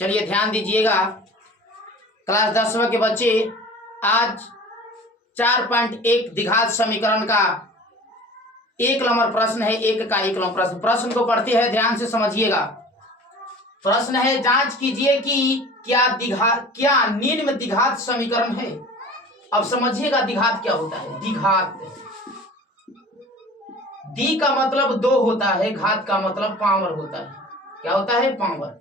चलिए ध्यान दीजिएगा क्लास 10वीं के बच्चे, आज 4.1 द्विघात समीकरण का 1 नंबर प्रश्न है। 1 का 1 नंबर प्रश्न को पढ़ते हैं, ध्यान से समझिएगा। प्रश्न है, जांच कीजिए कि क्या निम्न द्विघात समीकरण है। अब समझिएगा द्विघात क्या होता है। द्विघात, द्वि का मतलब दो होता है, घात का मतलब पावर होता है। क्या होता है? पावर।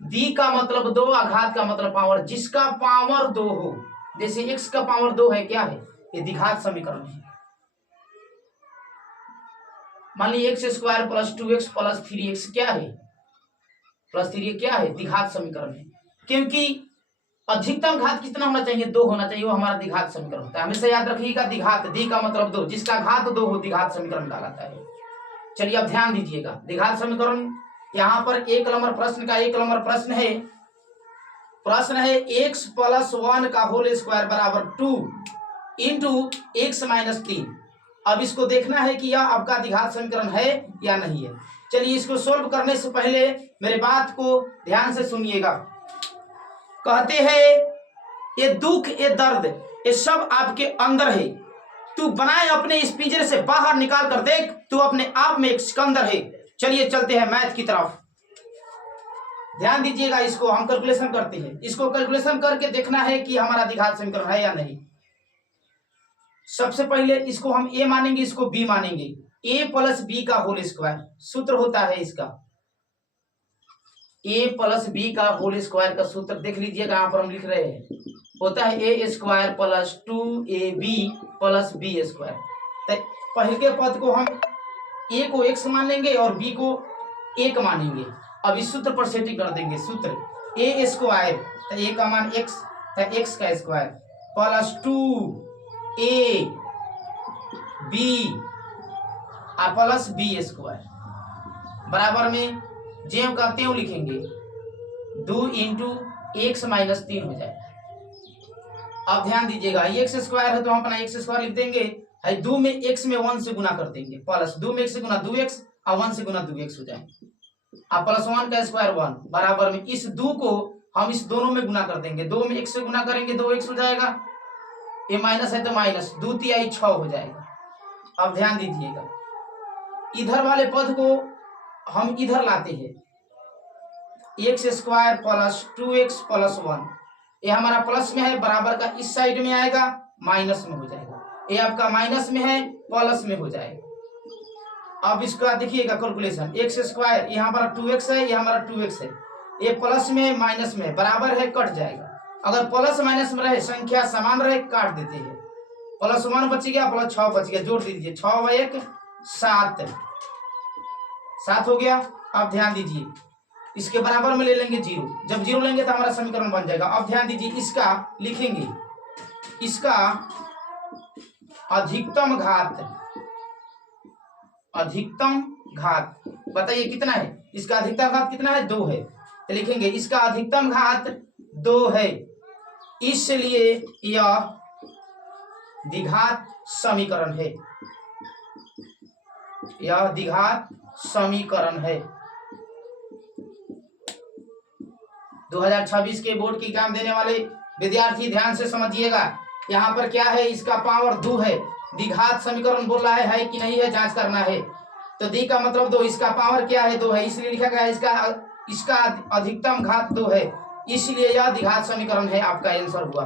द्वि का मतलब दो, घात का मतलब पावर। जिसका पावर दो हो, जैसे x का पावर 2 है, क्या है? ये द्विघात समीकरण है। मान लीजिए x² plus 2x plus 3x क्या है? प्लस 3 क्या है? द्विघात समीकरण है। क्योंकि अधिकतम घात कितना होना चाहिए? 2 होना चाहिए, वो हमारा द्विघात समीकरण होता है। हमेशा याद रखिएगा, द्विघात, द्वि का मतलब दो, जिसका घात 2 हो द्विघात समीकरण कहलाता है। चलिए अब ध्यान दीजिएगा, द्विघात समीकरण यहाँ पर 1 नंबर प्रश्न का 1 नंबर प्रश्न है। प्रश्न है x प्लस 1 का होल स्क्वायर बराबर 2 इंटू x माइनस 3। अब इसको देखना है कि यह आपका द्विघात समीकरण है या नहीं है। चलिए इसको सोल्व करने से पहले मेरे बात को ध्यान से सुनिएगा। कहते हैं ये दुख, ये दर्द, ये सब आपके अंदर है। तू बनाए अपने इस पिंजरे से बाहर निकाल कर देख, तू अपने आप में एक सिकंदर है। चलिए चलते हैं मैथ की तरफ। ध्यान दीजिएगा, इसको हम कैलकुलेशन करते हैं। इसको कैलकुलेशन करके देखना है कि हमारा द्विघात समीकरण है या नहीं। सबसे पहले इसको हम a मानेंगे, इसको b मानेंगे। a प्लस बी का होल स्क्वायर सूत्र होता है इसका। a प्लस बी का होल स्क्वायर का सूत्र देख लीजिएगा, यहाँ पर हम लिख रहे हैं, होता है a square plus 2ab plus B square. पहले के पद को हम a को x मान लेंगे और b को 1 मानेंगे। अब इस सूत्र पर सेटिंग कर देंगे। सूत्र a स्क्वायर, तो a का मान x, तो x का square plus 2ab plus B square बराबर में ज्यों का त्यों लिखेंगे, 2 इंटू एक्स माइनस 3 हो जाएगा। अब ध्यान दीजिएगा, x स्क्वायर है तो हम अपना x स्क्वायर लिख देंगे। 2 में x में 1 से गुना कर देंगे, प्लस 2 में x से गुना 2x और 1 से गुना 2x हो जाएगा। अब प्लस 1 का स्क्वायर 1 बराबर में इस 2 को हम इस दोनों में गुना कर देंगे। 2 में x से गुना करेंगे 2x हो जाएगा, ये माइनस है तो माइनस 2 तिहाई 6 हो जाएगा। अब ध्यान दीजिएगा, इधर वाले पद को हम इधर लाते हैं, x square plus 2x plus 1, ये हमारा प्लस में है, बराबर का इस साइड में आएगा, माइनस में हो जाएगा। ये आपका माइनस में है, प्लस में हो जाएगा। अब इसका देखिएगा कैलकुलेशन, x स्क्वायर यहाँ पर 2x है, ये हमारा 2x है, ये प्लस में माइनस में बराबर है, कट जाएगा। अगर प्लस माइनस में रहे, संख्या समान रहे, काट देते हैं। प्लस 1 बच गया, प्लस 6 बच गया, जोड़ दीजिए, 6 व 1 7, 7 हो गया। अब ध्यान दीजिए, इसके बराबर में ले लेंगे 0, जब 0 लेंगे तो हमारा समीकरण बन जाएगा। अब ध्यान दीजिए, इसका लिखेंगे, इसका अधिकतम घात, अधिकतम घात बताइए कितना है? इसका अधिकतम घात कितना है? 2 है, तो लिखेंगे इसका अधिकतम घात 2 है, इसलिए यह द्विघात समीकरण है। यह द्विघात समीकरण है। 2026 के बोर्ड की एग्जाम देने वाले विद्यार्थी ध्यान से समझिएगा। यहाँ पर क्या है? इसका पावर 2 है। द्विघात समीकरण बोल रहा है कि नहीं है, जांच करना है। तो द्वि का मतलब 2, इसका पावर क्या है? 2 है, इसलिए लिखा गया इसका अधिकतम घात 2 है, इसलिए यह द्विघात समीकरण है। आपका आंसर हुआ।